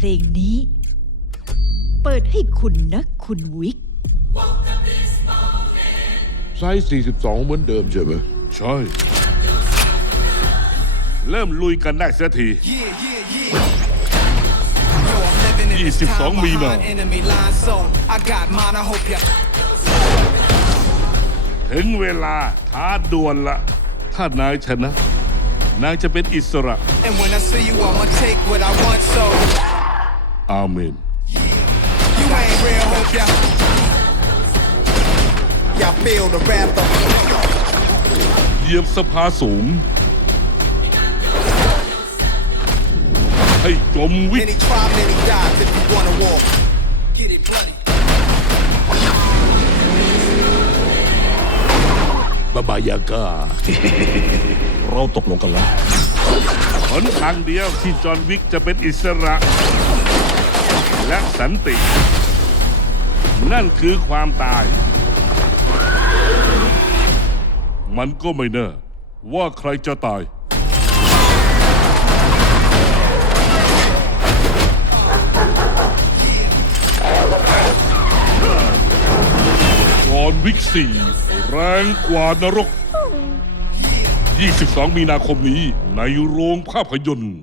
เพลงนี้ เปิดให้คุณนะคุณวิก ไซส์42 เหมือนเดิมใช่ไหม ใช่ เริ่มลุยกันได้เสียที 22มีนา enemy line so I got mine I hope ya ถึงเวลาท้าดวลละ ถ้านายชนะ นายจะเป็นอิสระ and when I see you I'ma take what I want so อาเมน you ain't real hope ya Y'all feel the wrath of เหยียบสภาสูง ให้จมวิก many try many die if you wanna walk get it bloody บาบายากา เราตกลงกันแล้ว หนทางเดียวที่จอห์นวิกจะเป็นอิสระ และสันติ นั่นคือความตาย มันก็ไม่แน่ว่าใครจะตายจอนวิกสี่แรงกว่านรก 22 มีนาคมนี้ในโรงภาพยนตร์